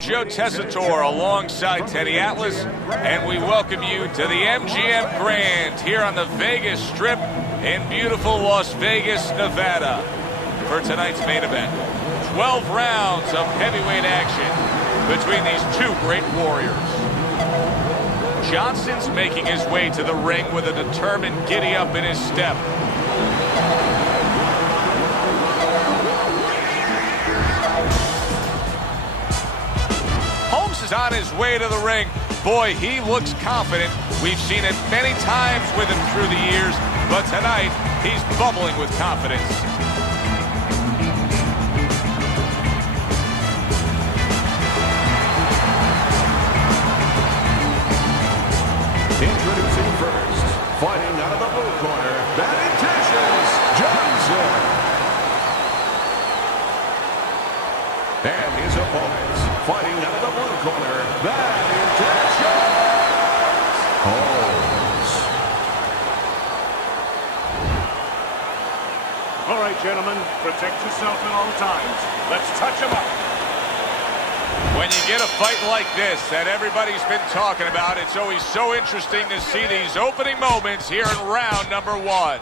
Joe Tessitore alongside Teddy Atlas, and we welcome you to the MGM Grand here on the Vegas Strip in beautiful Las Vegas, Nevada, for tonight's main event. 12 rounds of heavyweight action between these two great warriors. Johnson's making his way to the ring with a determined giddy-up in his step. Holmes is on his way to the ring. Boy, he looks confident. We've seen it many times with him through the years, but tonight, he's bubbling with confidence. Introducing first, fighting out of the blue corner, batting Cassius Johnson. And his opponents, fighting out of the blue corner, batting Cassius Holmes. All right, gentlemen, protect yourself at all times. Let's touch him up. When you get a fight like this that everybody's been talking about, it's always so interesting to see these opening moments here in round number one.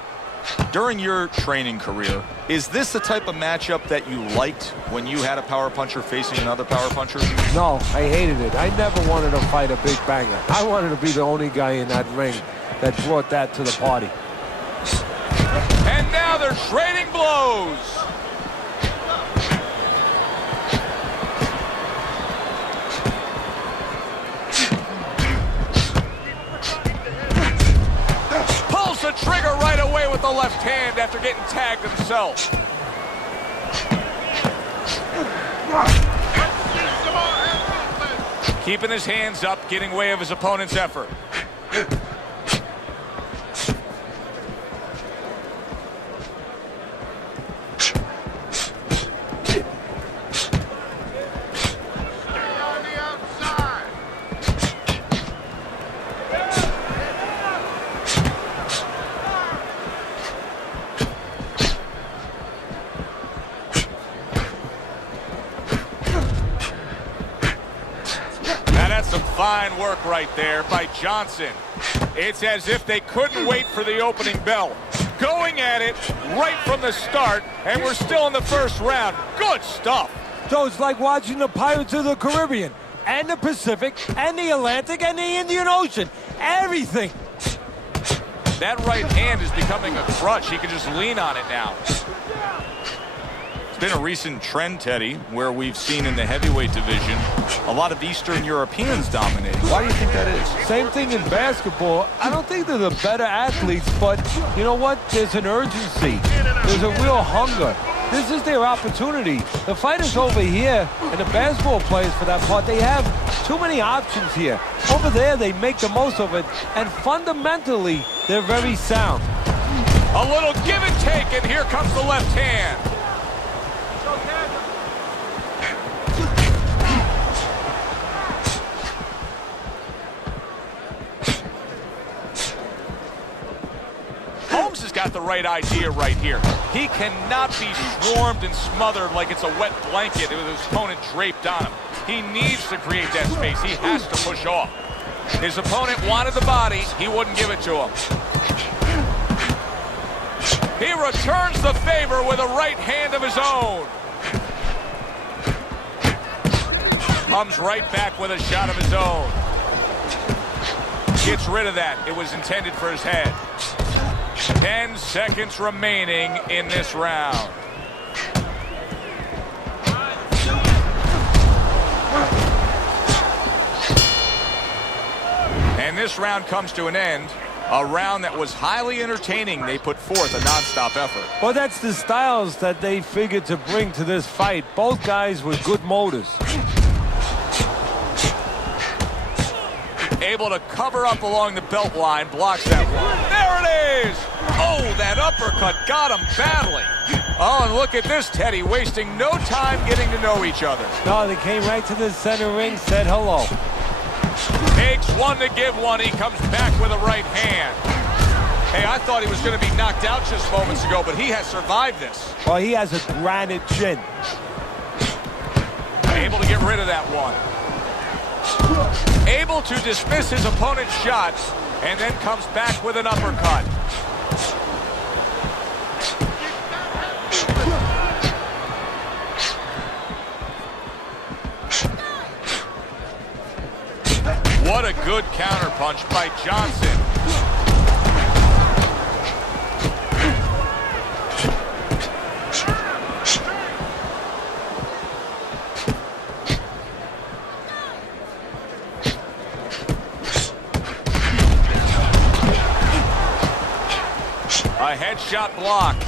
During your training career, is this the type of matchup that you liked when you had a power puncher facing another power puncher? No, I hated it. I never wanted to fight a big banger. I wanted to be the only guy in that ring that brought that to the party. And now they're trading blows. The trigger right away with the left hand after getting tagged himself. Keeping his hands up, getting way of his opponent's effort. That's some fine work right there by Johnson. It's as if they couldn't wait for the opening bell. Going at it right from the start, and we're still in the first round. Good stuff. So it's like watching the Pirates of the Caribbean, and the Pacific, and the Atlantic, and the Indian Ocean. Everything. That right hand is becoming a crutch. He can just lean on it now. It's been a recent trend, Teddy, where we've seen in the heavyweight division a lot of Eastern Europeans dominating. Why do you think that is? Same thing in basketball. I don't think they're the better athletes, but you know what? There's an urgency. There's a real hunger. This is their opportunity. The fighters over here, and the basketball players for that part, they have too many options here. Over there, they make the most of it, and fundamentally, they're very sound. A little give and take, and here comes the left hand. Holmes has got the right idea right here. He cannot be swarmed and smothered like it's a wet blanket with his opponent draped on him. He needs to create that space. He has to push off. His opponent wanted the body. He wouldn't give it to him. He returns the favor with a right hand of his own. Comes right back with a shot of his own. Gets rid of that. It was intended for his head. 10 seconds remaining in this round. And this round comes to an end. A round that was highly entertaining. They put forth a non-stop effort. Well, that's the styles that they figured to bring to this fight. Both guys with good motors. Able to cover up along the belt line, blocks that one. There it is! Oh, that uppercut got him badly. Oh, and look at this, Teddy, wasting no time getting to know each other. No, they came right to the center ring, said hello. Takes one to give one. He comes back with a right hand. Hey, I thought he was going to be knocked out just moments ago, but he has survived this. Well, he has a granite chin. Able to to get rid of that one. Able to dismiss his opponent's shot, and then comes back with an uppercut. What a good counterpunch by Johnson. A headshot blocked.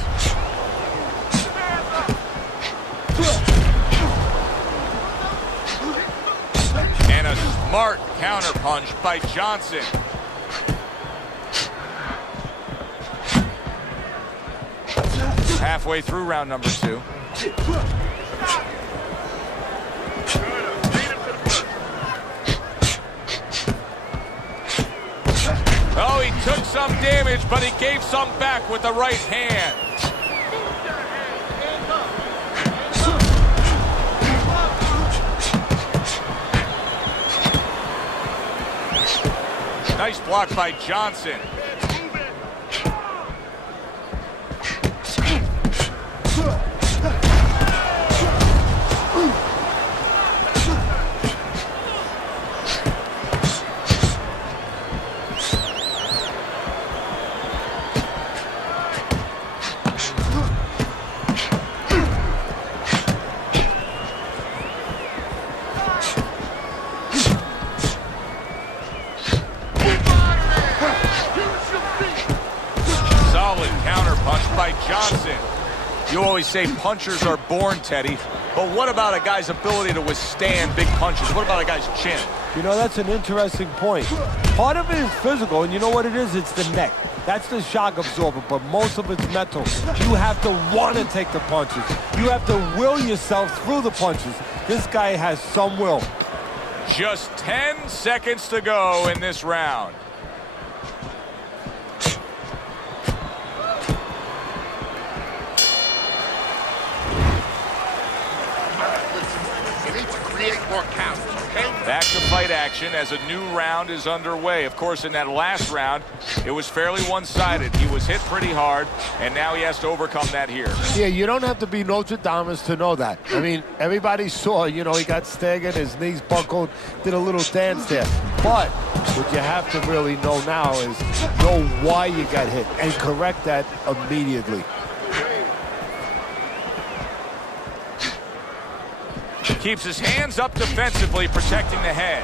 And a smart counterpunch by Johnson. Halfway through round number 2. Oh, he took some damage, but he gave some back with the right hand. Nice block by Johnson. By Johnson. You always say punchers are born, Teddy, but what about a guy's ability to withstand big punches? What about a guy's chin? You know, that's an interesting point. Part of it is physical, and you know what it is? It's the neck. That's the shock absorber, but most of it's mental. You have to want to take the punches. You have to will yourself through the punches. This guy has some will. Just 10 seconds to go in this round. More counts, okay? Back to fight action as a new round is underway. Of course, in that last round, it was fairly one-sided. He was hit pretty hard, and now he has to overcome that here. Yeah, you don't have to be Notre Dame to know that. I mean, everybody saw, you know, he got staggered, his knees buckled, did a little dance there. But what you have to really know now is know why you got hit and correct that immediately. Keeps his hands up defensively, protecting the head.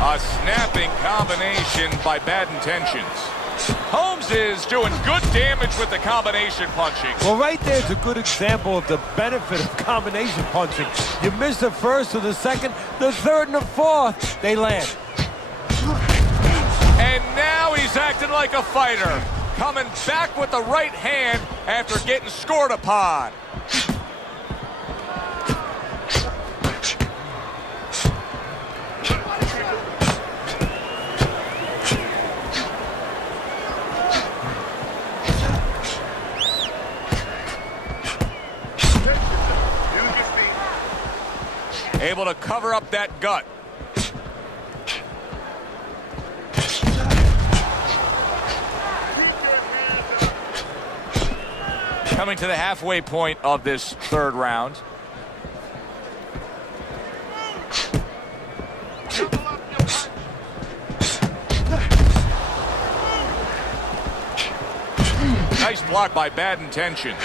A snapping combination by Bad Intentions. Holmes is doing good damage with the combination punching. Well, right there is a good example of the benefit of combination punching. You miss the first or the second, the third and the fourth, they land. And now he's acting like a fighter, coming back with the right hand after getting scored upon. Able to cover up that gut. Coming to the halfway point of this third round. Nice block by Bad Intentions.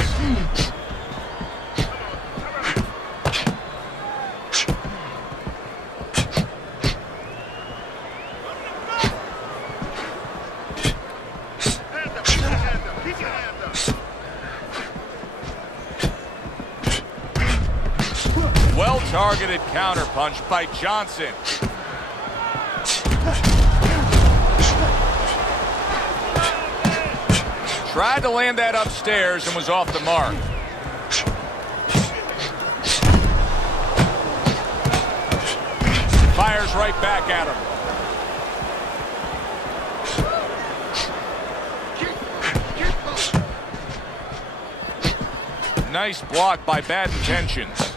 Well-targeted counterpunch by Johnson. Tried to land that upstairs and was off the mark. Fires right back at him. Nice block by Bad Intentions.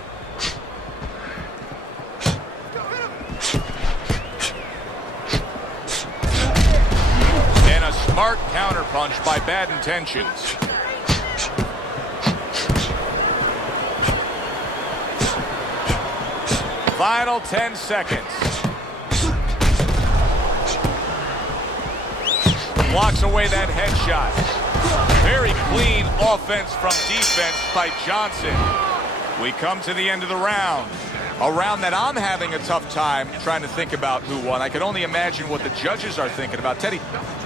And a smart counterpunch by Bad Intentions. Final 10 seconds. Blocks away that headshot. Very clean offense from defense by Johnson. We come to the end of the round. A round that I'm having a tough time trying to think about who won. I can only imagine what the judges are thinking about. Teddy,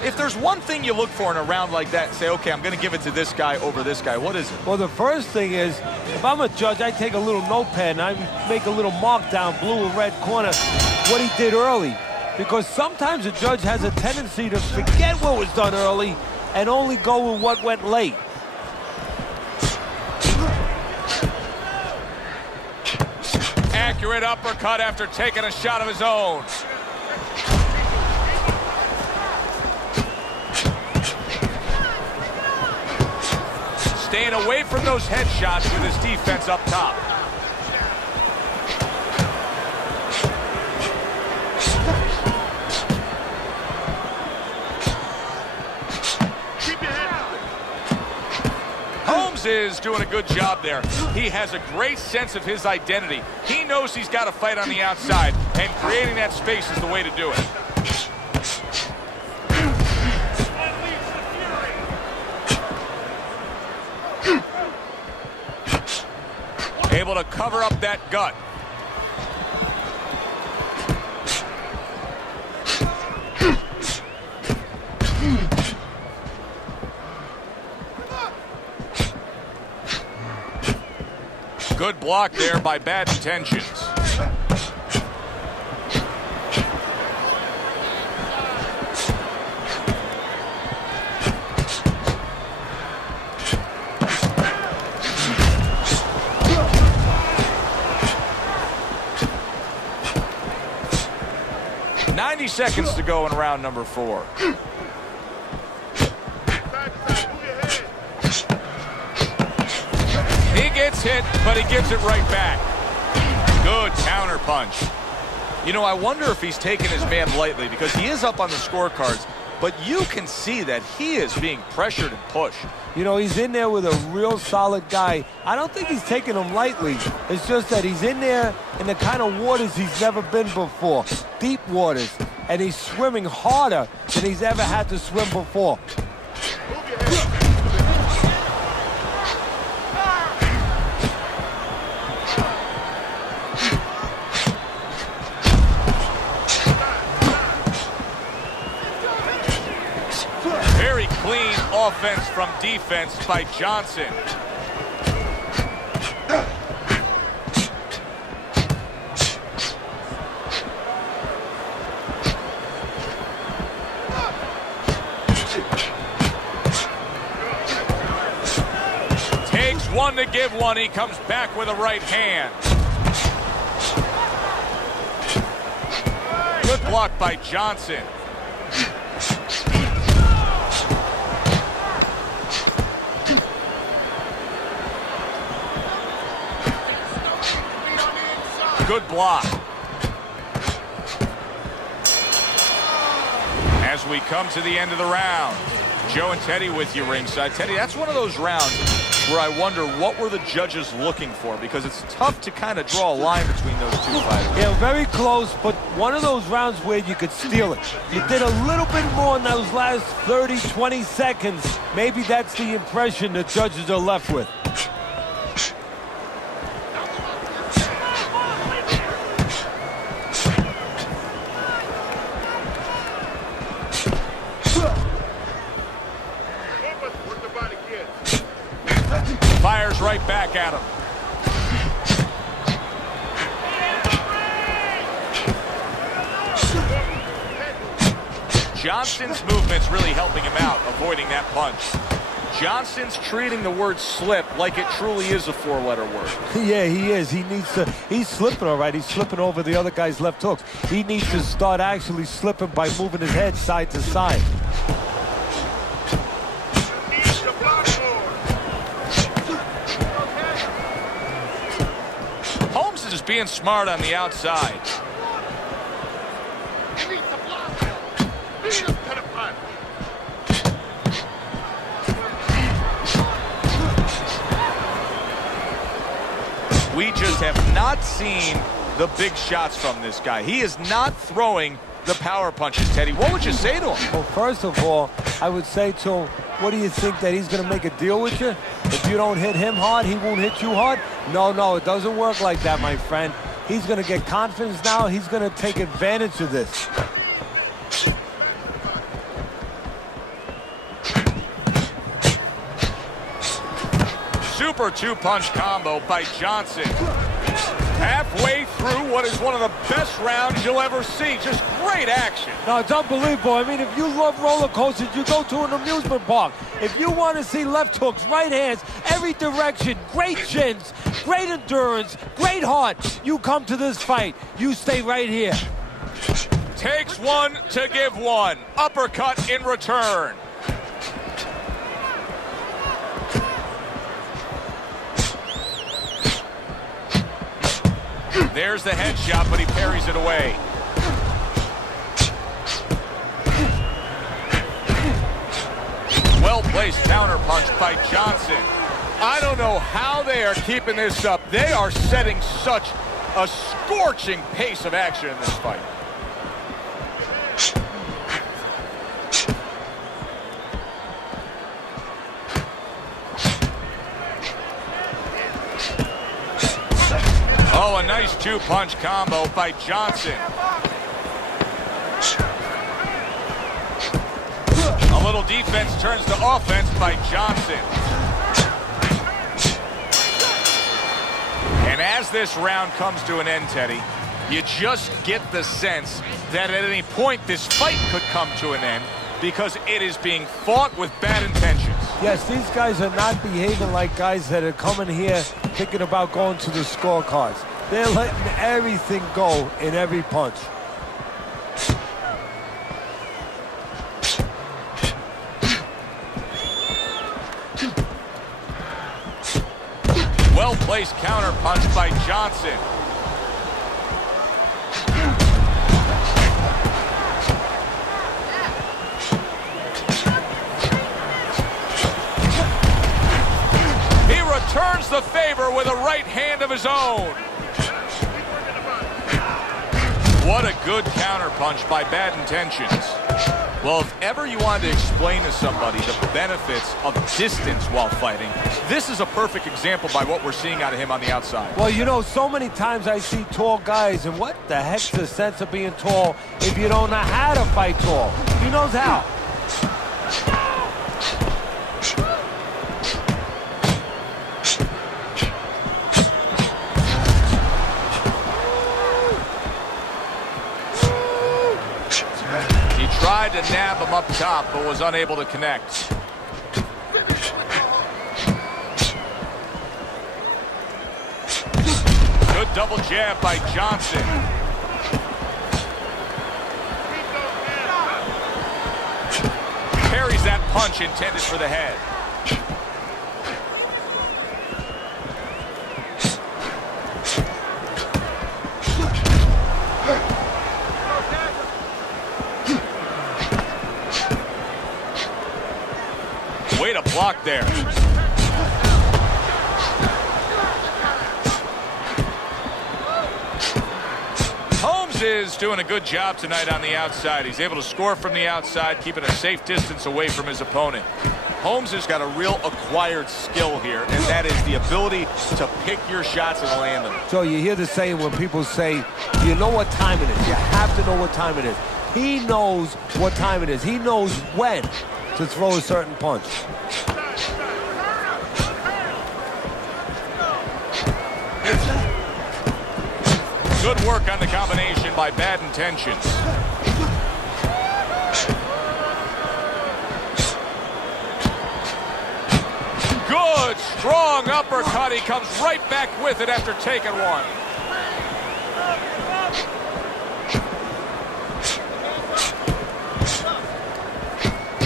if there's one thing you look for in a round like that and say, okay, I'm going to give it to this guy over this guy, what is it? Well, the first thing is, if I'm a judge, I take a little notepad and I make a little mark down, blue or red corner, what he did early. Because sometimes a judge has a tendency to forget what was done early and only go with what went late. Accurate uppercut after taking a shot of his own. Staying away from those headshots with his defense up top. Holmes is doing a good job there. He has a great sense of his identity. He knows he's got to fight on the outside, and creating that space is the way to do it. Able to cover up that gut. Good block there by Bad Intentions. "90 seconds to go in round number 4. He gets hit, but he gives it right back. Good counter punch. You know, I wonder if he's taking his man lightly, because he is up on the scorecards, but you can see that he is being pressured and pushed. You know, he's in there with a real solid guy. I don't think he's taking him lightly. It's just that he's in there in the kind of waters he's never been before. Deep waters. And he's swimming harder than he's ever had to swim before. Very clean offense from defense by Johnson. Takes one to give one. He comes back with a right hand. Good block by Johnson. Good block. As we come to the end of the round, Joe and Teddy with you ringside. Teddy, that's one of those rounds where I wonder what were the judges looking for, because it's tough to kind of draw a line between those two fighters. Yeah, very close, but one of those rounds where you could steal it. You did a little bit more in those last 30, 20 seconds. Maybe that's the impression the judges are left with. Fires right back at him. Johnson's movement's really helping him out, avoiding that punch. Johnson's treating the word slip like it truly is a 4-letter word. Yeah, he is. He's slipping all right. He's slipping over the other guy's left hooks. He needs to start actually slipping by moving his head side to side. being smart on the outside. We just have not seen the big shots from this guy. He is not throwing the power punches, Teddy. What would you say to him? Well, first of all, I would say to him, what do you think, that he's going to make a deal with you? If you don't hit him hard, he won't hit you hard? No, it doesn't work like that, my friend. He's going to get confidence now. He's going to take advantage of this. Super two-punch combo by Johnson. Halfway through what is one of the best rounds you'll ever see. Just great action. No, it's unbelievable. I mean, if you love roller coasters, you go to an amusement park. If you want to see left hooks, right hands, every direction, great chins, great endurance, great heart, you come to this fight. You stay right here. Takes one to give one. Uppercut in return. There's the headshot, but he parries it away. Well-placed counterpunch by Johnson. I don't know how they are keeping this up. They are setting such a scorching pace of action in this fight. Oh, a nice two-punch combo by Johnson. A little defense turns to offense by Johnson. And as this round comes to an end, Teddy, you just get the sense that at any point this fight could come to an end because it is being fought with bad intentions. Yes, these guys are not behaving like guys that are coming here thinking about going to the scorecards. They're letting everything go in every punch. Well-placed counterpunch by Johnson. He returns the favor with a right hand of his own. What a good counterpunch by Bad Intentions. Well, if ever you wanted to explain to somebody the benefits of distance while fighting, this is a perfect example by what we're seeing out of him on the outside. Well, you know, so many times I see tall guys, and what the heck's the sense of being tall if you don't know how to fight tall? He knows how. Tried to nab him up top, but was unable to connect. Good double jab by Johnson. Parries that punch intended for the head. Way to block there. Holmes is doing a good job tonight on the outside. He's able to score from the outside, keeping a safe distance away from his opponent. Holmes has got a real acquired skill here, and that is the ability to pick your shots and land them. So you hear the saying when people say, you know what time it is. You have to know what time it is. He knows what time it is. He knows when to throw a certain punch. Good work on the combination by Bad Intentions. Good, strong uppercut. He comes right back with it after taking one.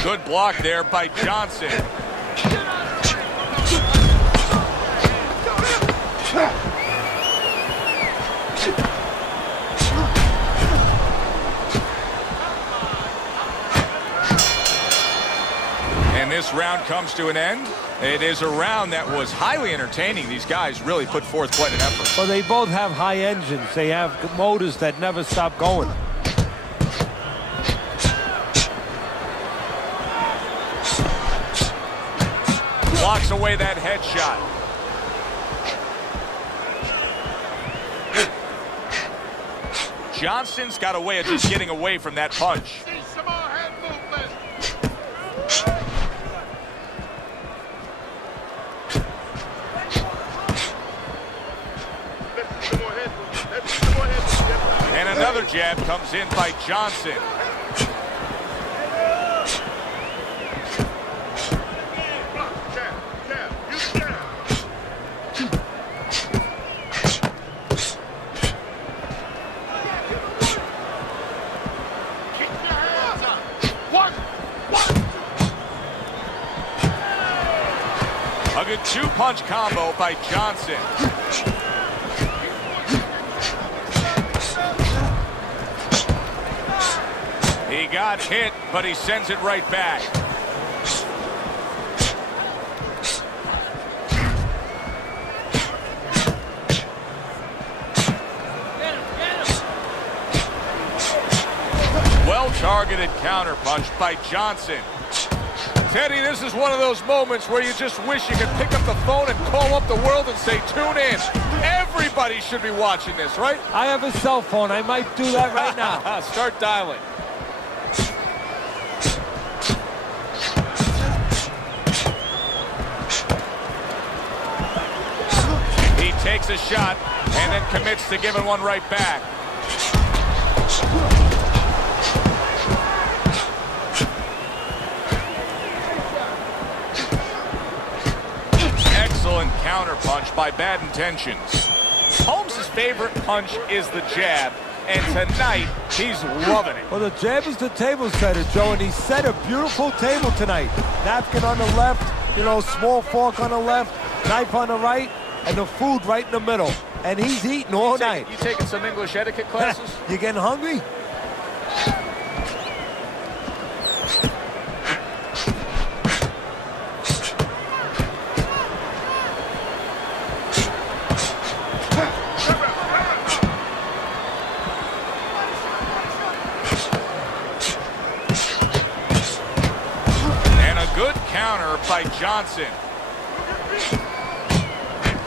Good block there by Johnson. this round comes to an end. It is a round that was highly entertaining. These guys really put forth quite an effort. Well, they both have high engines. They have motors that never stop going. Blocks away that headshot. Johnson's got a way of just getting away from that punch. And another jab comes in by Johnson. A good two-punch combo by Johnson. He got hit, but he sends it right back. Well-targeted counterpunch by Johnson. Teddy, this is one of those moments where you just wish you could pick up the phone and call up the world and say, tune in. Everybody should be watching this, right? I have a cell phone. I might do that right now. Start dialing. He takes a shot and then commits to giving one right back. Excellent counterpunch by Bad Intentions. Holmes' favorite punch is the jab, and tonight he's loving it. Well, the jab is the table setter, Joe, and he set a beautiful table tonight. Napkin on the left, you know, small fork on the left, knife on the right, and the food right in the middle. And he's eating all night. You taking some English etiquette classes? You getting hungry? And a good counter by Johnson.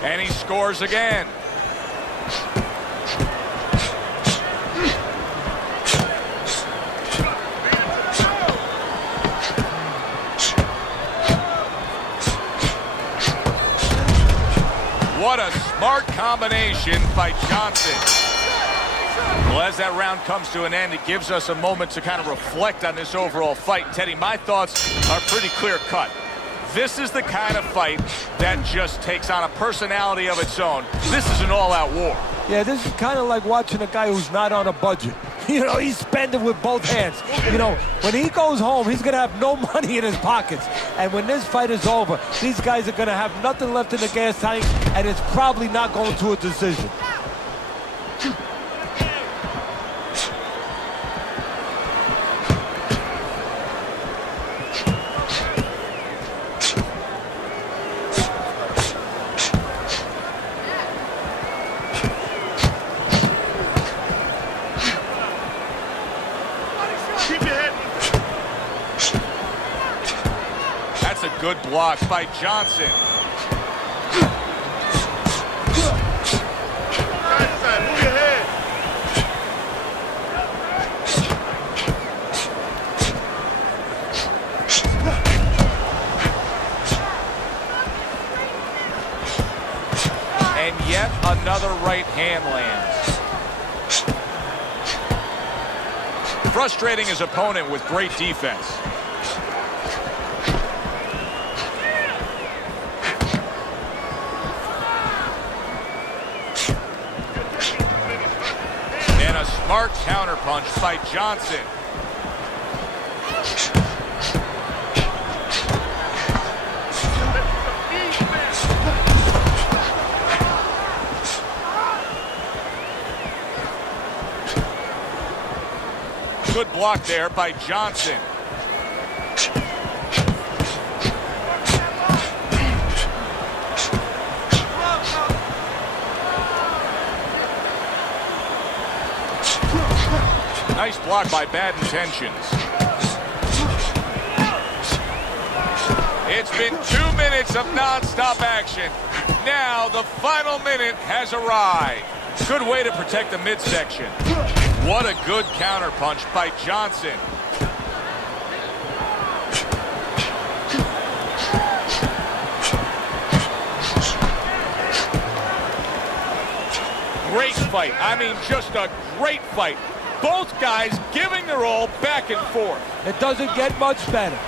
And he scores again. What a smart combination by Johnson. Well, as that round comes to an end, it gives us a moment to kind of reflect on this overall fight. Teddy, my thoughts are pretty clear-cut. This is the kind of fight that just takes on a personality of its own. This is an all-out war. Yeah, this is kind of like watching a guy who's not on a budget. You know, he's spending with both hands. You know, when he goes home, he's going to have no money in his pockets. And when this fight is over, these guys are going to have nothing left in the gas tank, and it's probably not going to a decision. That's a good block by Johnson. Move your head. And yet another right hand lands. Frustrating his opponent with great defense. And a smart counterpunch by Johnson. Good block there by Johnson. block by Bad Intentions. It's been 2 minutes of non-stop action. Now the final minute has arrived. Good way to protect the midsection. What a good counter punch by Johnson. Great fight. I mean, just a great fight. Both guys giving their all back and forth. It doesn't get much better.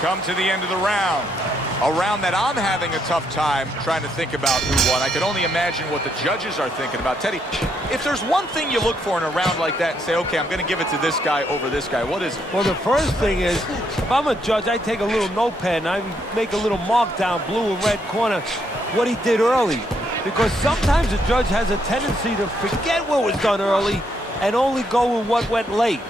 Come to the end of the round. A round that I'm having a tough time trying to think about who won. I can only imagine what the judges are thinking about. Teddy, if there's one thing you look for in a round like that and say, okay, I'm going to give it to this guy over this guy, what is it? Well, the first thing is, if I'm a judge, I take a little notepad and I make a little mark down, blue and red corner, what he did early. Because sometimes a judge has a tendency to forget what was done early and only go with what went late.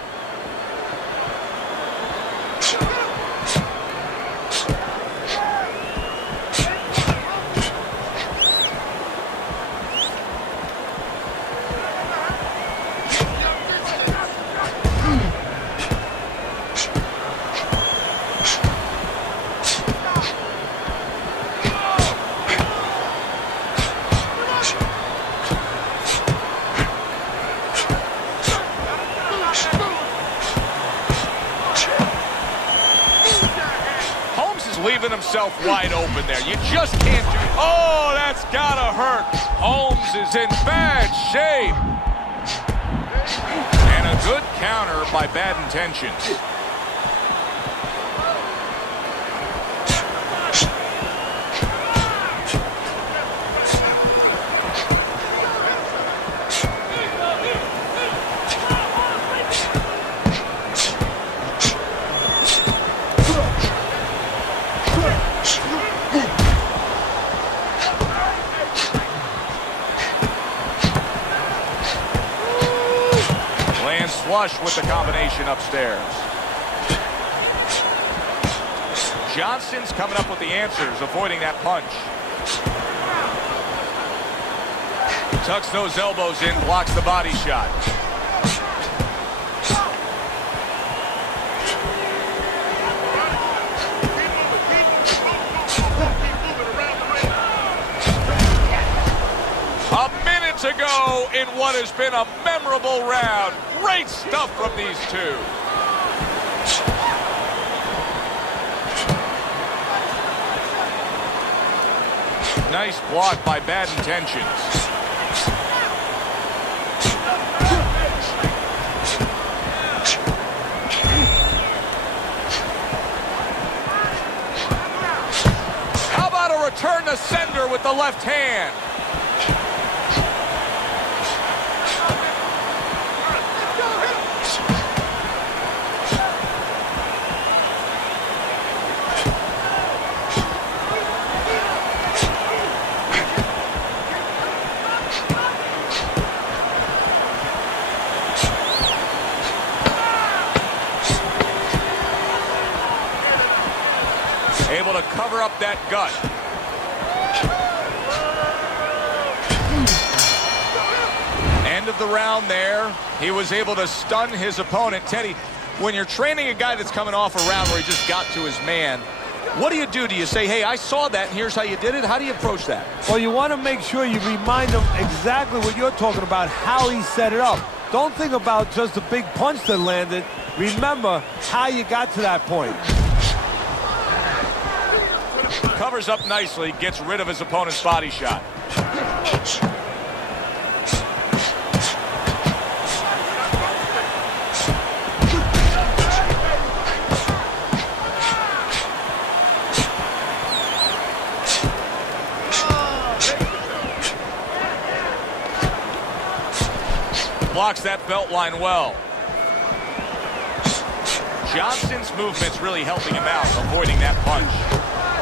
Leaving himself wide open there. You just can't do... Oh, that's gotta hurt. Holmes is in bad shape. And a good counter by Bad Intentions. Flush with the combination upstairs. Johnson's coming up with the answers, avoiding that punch. Tucks those elbows in, blocks the body shot. To go in what has been a memorable round. Great stuff from these two. Nice block by Bad Intentions. How about a return to sender with the left hand? Able to cover up that gut. End of the round there. He was able to stun his opponent. Teddy, when you're training a guy that's coming off a round where he just got to his man, what do you do? Do you say, hey, I saw that and here's how you did it? How do you approach that? Well, you want to make sure you remind him exactly what you're talking about, how he set it up. Don't think about just the big punch that landed. Remember how you got to that point. Covers up nicely, gets rid of his opponent's body shot. blocks that belt line well. Johnson's movement's really helping him out, avoiding that punch.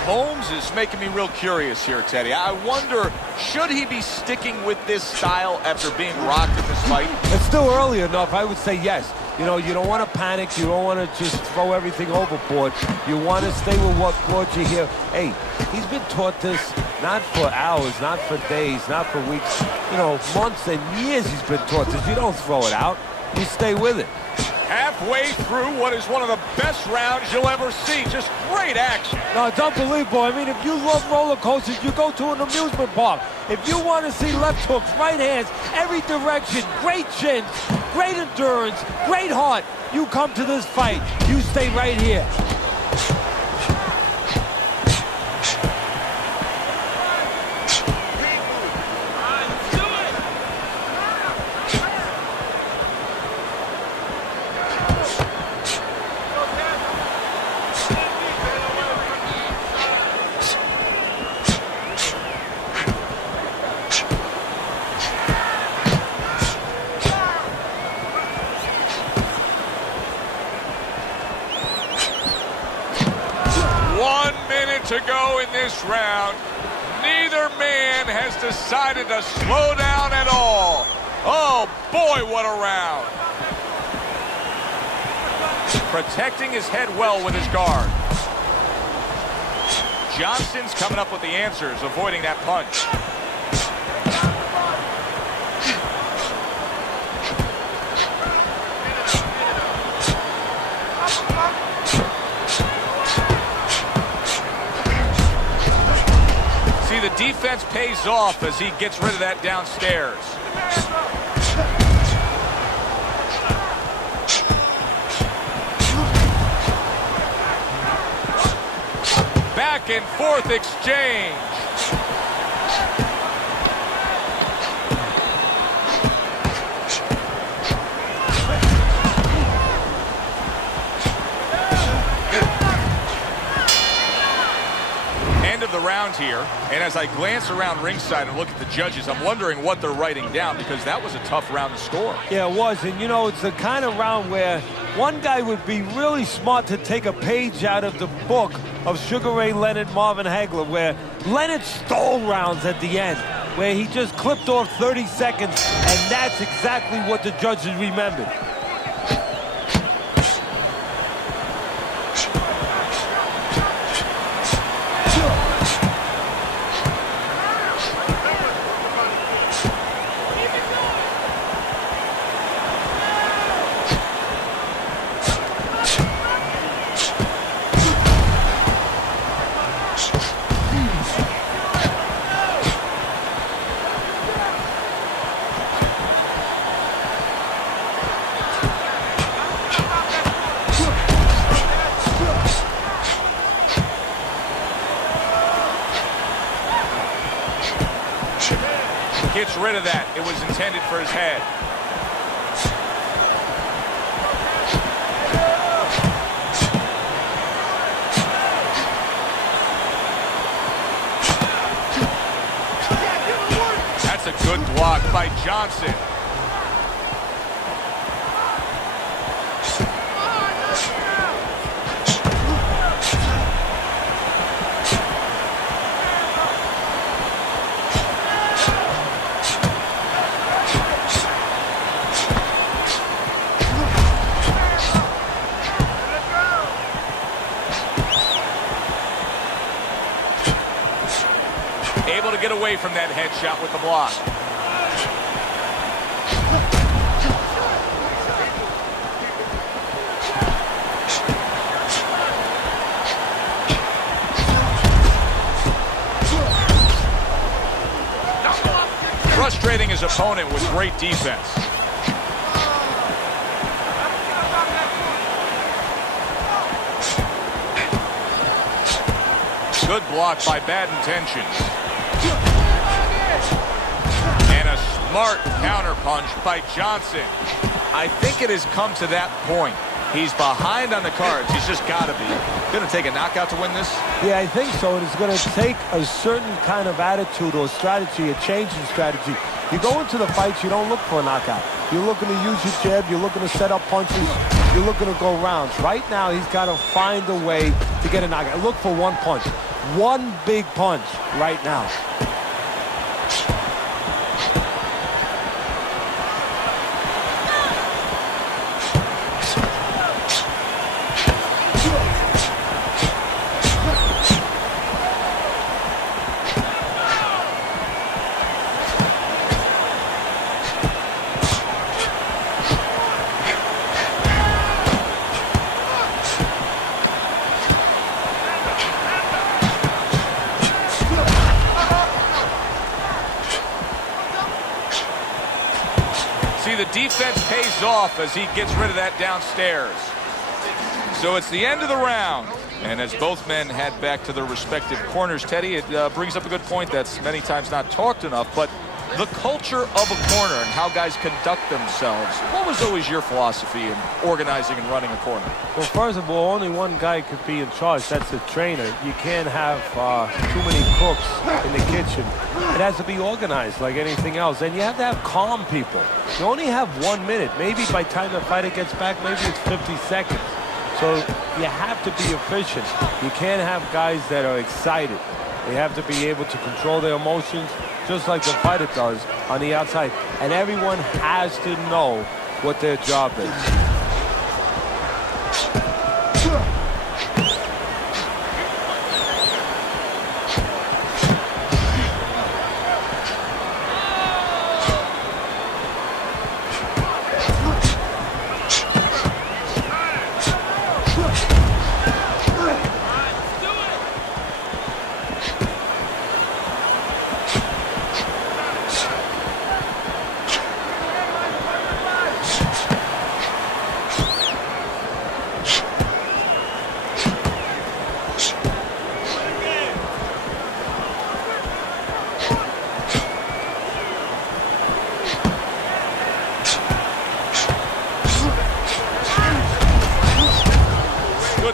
Holmes is making me real curious here, Teddy. I wonder, should he be sticking with this style after being rocked in this fight? It's still early enough. I would say yes. You know, you don't want to panic. You don't want to just throw everything overboard. You want to stay with what brought you here. Hey, he's been taught this not for hours, not for days, not for weeks. You know, months and years he's been taught this. You don't throw it out. You stay with it. Halfway through what is one of the best rounds you'll ever see. Just great action. No, it's unbelievable. I mean, if you love roller coasters, you go to an amusement park. If you want to see left hooks, right hands, every direction, great chins, great endurance, great heart, you come to this fight. You stay right here. To go in this round. Neither man has decided to slow down at all. Oh boy, what a round. Protecting his head well with his guard. Johnson's coming up with the answers, avoiding that punch. The defense pays off as he gets rid of that downstairs. Back and forth exchange. Of the round here, and as I glance around ringside and look at the judges, I'm wondering what they're writing down, because that was a tough round to score. Yeah, it was, and you know, it's the kind of round where one guy would be really smart to take a page out of the book of Sugar Ray Leonard, Marvin Hagler, where Leonard stole rounds at the end, where he just clipped off 30 seconds, and that's exactly what the judges remembered. Gets rid of that. It was intended for his head. That's a good block by Johnson. Able to get away from that headshot with the block. Frustrating his opponent with great defense. Good block by Bad Intentions. And a smart counterpunch by Johnson. I think it has come to that point. He's behind on the cards. He's just got to be. Going to take a knockout to win this? Yeah, I think so. And it's going to take a certain kind of attitude or strategy, a change in strategy. You go into the fights, you don't look for a knockout. You're looking to use your jab. You're looking to set up punches. You're looking to go rounds. Right now, he's got to find a way to get a knockout. Look for one punch. One big punch right now. The defense pays off as he gets rid of that downstairs. So it's the end of the round. And as both men head back to their respective corners, Teddy, it brings up a good point that's many times not talked enough, but the culture of a corner and how guys conduct themselves. What was always your philosophy in organizing and running a corner? Well, first of all, only one guy could be in charge. That's the trainer. You can't have too many cooks in the kitchen. It has to be organized like anything else. And you have to have calm people. You only have 1 minute. Maybe by the time the fighter gets back, maybe it's 50 seconds. So you have to be efficient. You can't have guys that are excited. They have to be able to control their emotions just like the fighter does on the outside. And everyone has to know what their job is.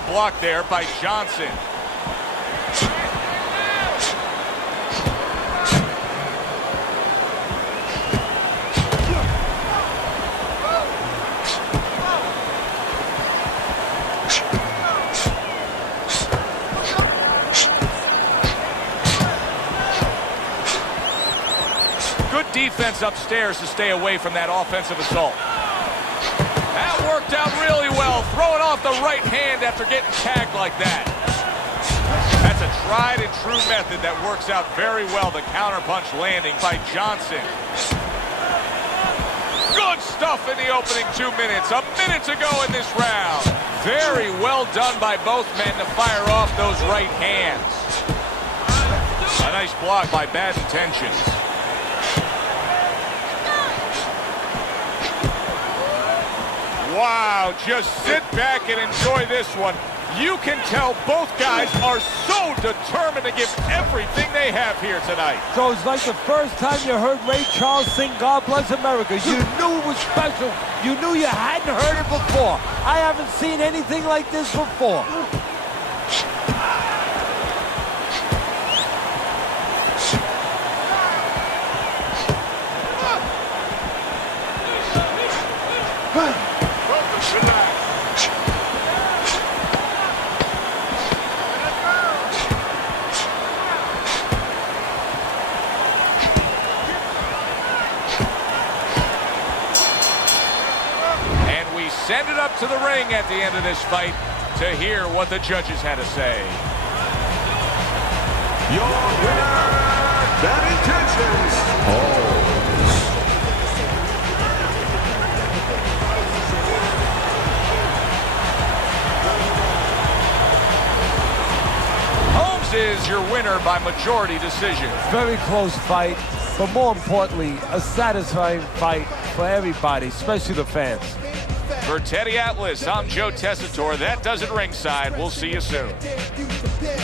Block there by Johnson. Good defense upstairs to stay away from that offensive assault. That worked out really well, throwing off the right hand after getting tagged like that. That's a tried and true method that works out very well, the counterpunch landing by Johnson. Good stuff in the opening 2 minutes, a minute to go in this round. Very well done by both men to fire off those right hands. A nice block by Bad Intentions. Wow, just sit back and enjoy this one. You can tell both guys are so determined to give everything they have here tonight. So it's like the first time you heard Ray Charles sing God Bless America. You knew it was special. You knew you hadn't heard it before. I haven't seen anything like this before. Send it up to the ring at the end of this fight to hear what the judges had to say. Your winner, Bad Intentions, Holmes is your winner by majority decision. Very close fight, but more importantly, a satisfying fight for everybody, especially the fans. For Teddy Atlas, I'm Joe Tessitore. That does it ringside. We'll see you soon.